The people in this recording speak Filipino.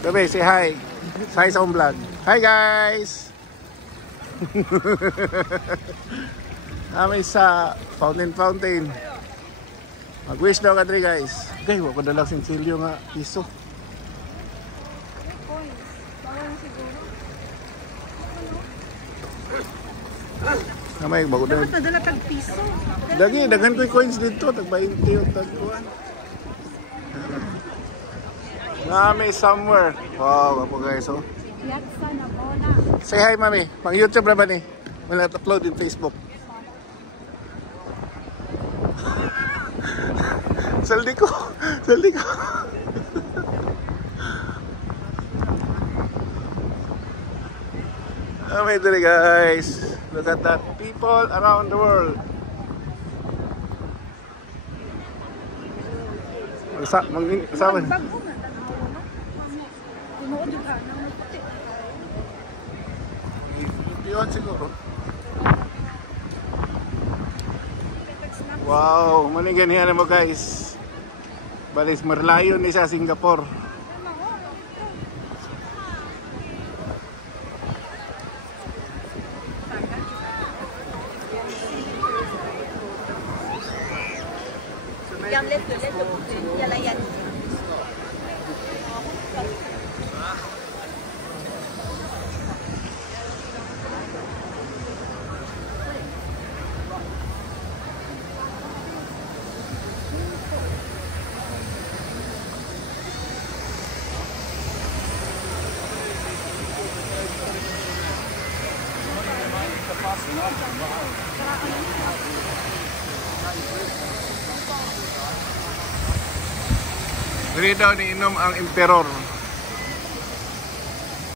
Gabi, say hi. Hi sa akong vlog. Hi guys! Kami sa fountain. Mag-wish daw ka dre guys. Okay, wako dalang sinsilyo nga piso. Kamay, bago na. Dapat nadala tag piso. Dagi, daghan ko yung coins dito. Tag 20 yung tagkuhan. Mami somewhere. Wow, kapo guys, oh. Say hi, mami. Pang YouTube na ba ni? Wala upload in Facebook. Saldi ko. Mami, dali guys. Look at that. People around the world. Kasama. Yun siguro. Wow, maniganihan mo guys. Balis marlayo ni sa Singapore. Yang left yan. Dili daw niinom ang emperor.